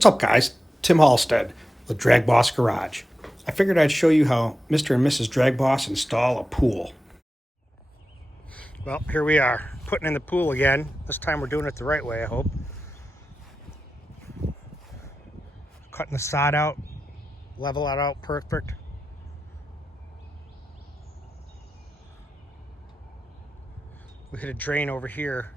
What's up, guys? Tim Halstead with DragBoss Garage. I figured I'd show you how Mr. and Mrs. DragBoss install a pool. Well, here we are, putting in the pool again. This time we're doing it the right way, I hope. Cutting the sod out, level it out perfect. We hit a drain over here,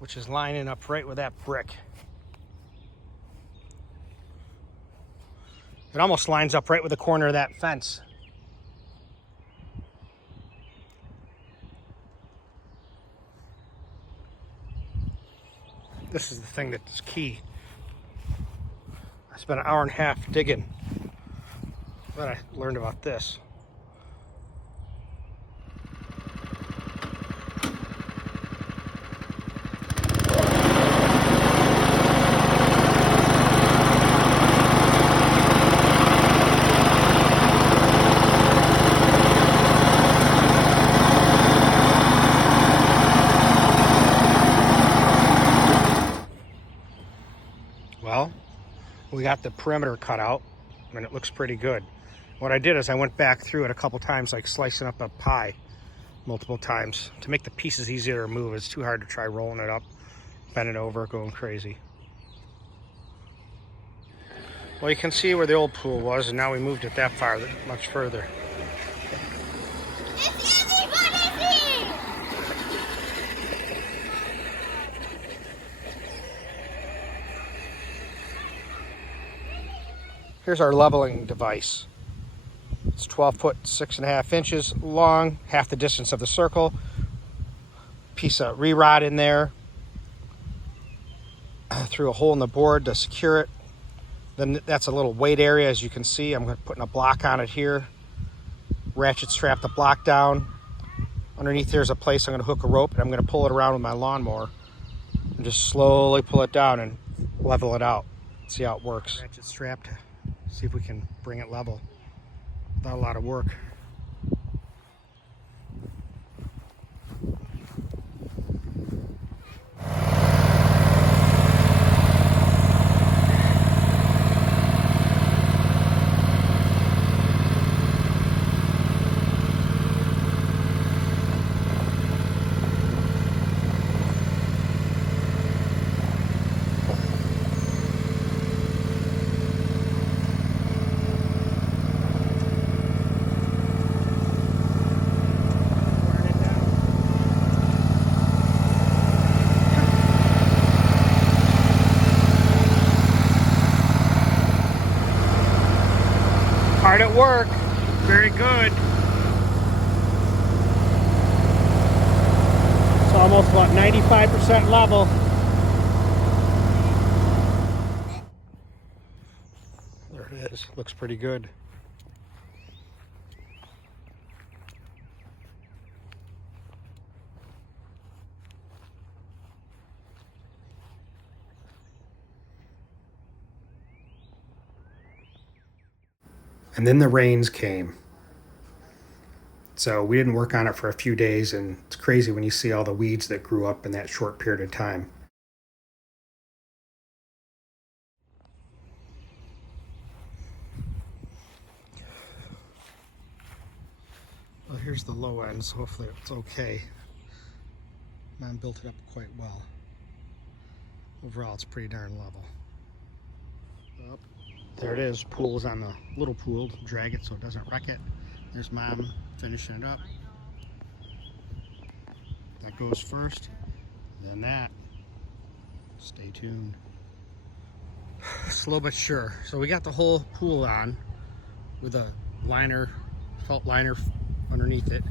which is lining up right with that brick. It almost lines up right with the corner of that fence. This is the thing that's key. I spent an hour and a half digging, but I learned about this. Well, we got the perimeter cut out and it looks pretty good. What I did is I went back through it a couple times, like slicing up a pie multiple times to make the pieces easier to remove. It's too hard to try rolling it up, bend it over, going crazy. Well, you can see where the old pool was, and now we moved it that far, much further. Here's our leveling device. It's 12 foot 6.5 inches long, half the distance of the circle. Piece of re-rod in there. Through a hole in the board to secure it. Then that's a little weight area, as you can see. I'm putting a block on it here. Ratchet strap the block down. Underneath there's a place I'm going to hook a rope, and I'm going to pull it around with my lawnmower and just slowly pull it down and level it out. See how it works. Ratchet strapped. See if we can bring it level without a lot of work. Hard at work, very good. It's almost about 95% level. There it is, looks pretty good. And then the rains came. So we didn't work on it for a few days, and it's crazy when you see all the weeds that grew up in that short period of time. Well, here's the low end, so hopefully it's okay. Mom built it up quite well. Overall, it's pretty darn level. Up. There it is. Pool's on the little pool. Drag it so it doesn't wreck it. There's Mom finishing it up. That goes first, then that. Stay tuned. Slow but sure. So we got the whole pool on with a liner, felt liner underneath it.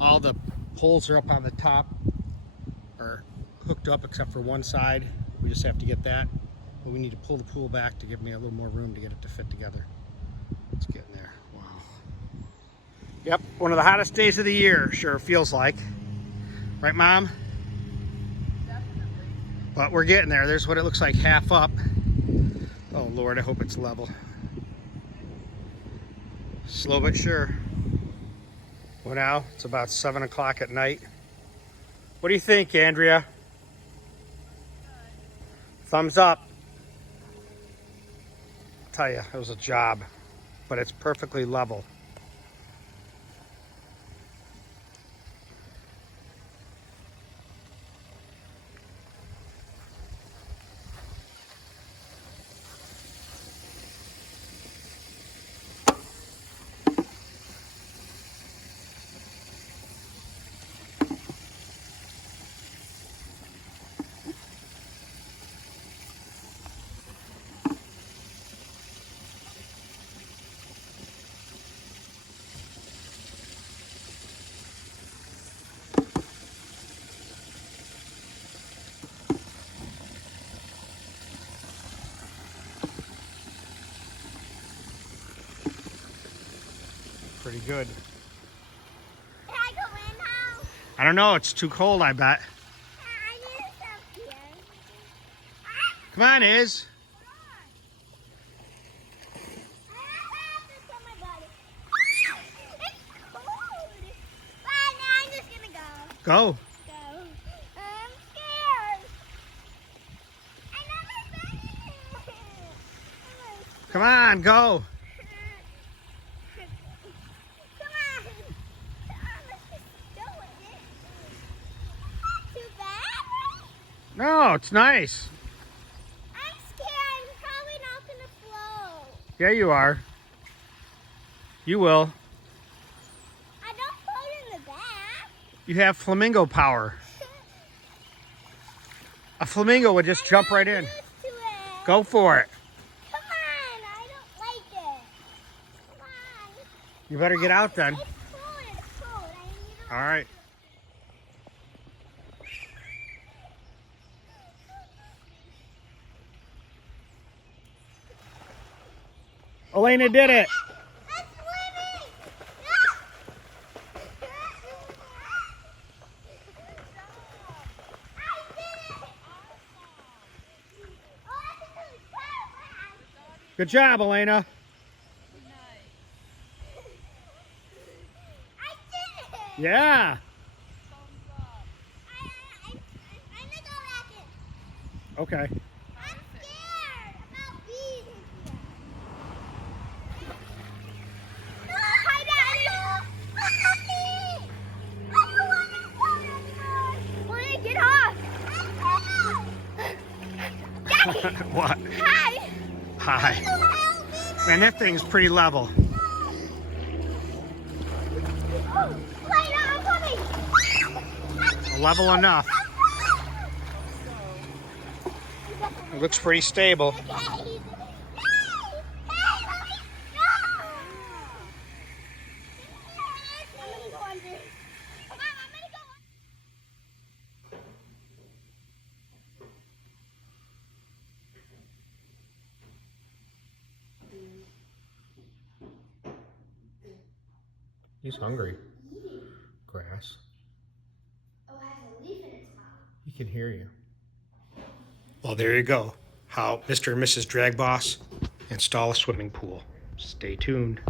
All the poles are up on the top, are hooked up except for one side. We just have to get that. But we need to pull the pool back to give me a little more room to get it to fit together. Let's get in there. Wow. Yep, one of the hottest days of the year, sure feels like. Right, Mom? Definitely. But we're getting there. There's what it looks like half up. Oh, Lord, I hope it's level. Slow but sure. Well, now it's about 7 o'clock at night. What do you think, Andrea? Thumbs up. I'll tell you, it was a job, but it's perfectly level. Pretty good. Can I go in now? I don't know, it's too cold, I bet. I need some here. Come on, Iz. I have this on my body. It's cold. Fine, now I'm just gonna go. Go. Go. I'm scared. I never been here. Come on, go. Come on. Let's just go with it. Too bad. No, it's nice. I'm scared. I'm probably not gonna float. Yeah, you are. You will. I don't float in the back. You have flamingo power. A flamingo would just jump right in. Used to it. Go for it. Come on. I don't like it. Come on. You better get out then. It's cold. It's cold. I need to. All right. Elena did it. I'm swimming. I did it. Oh, that's really fun. Good job, Elena. I did it. Yeah. I'm gonna go back in. Okay. I'm scared about bees in here. No, hi, Daddy. Mommy. I don't want to float anymore. Well, get off. Daddy. What? Hi. Hi. Help me. Man, that thing's pretty level. Oh, wait, I'm coming. Level enough. It looks pretty stable. Okay. No! Hey, Mommy, no! I'm gonna go under. Mom, I'm gonna go under. He's hungry. Grass. Oh, it has a leaf in its mouth. He can hear you. Well, there you go. How Mr. and Mrs. DragBoss install a swimming pool. Stay tuned.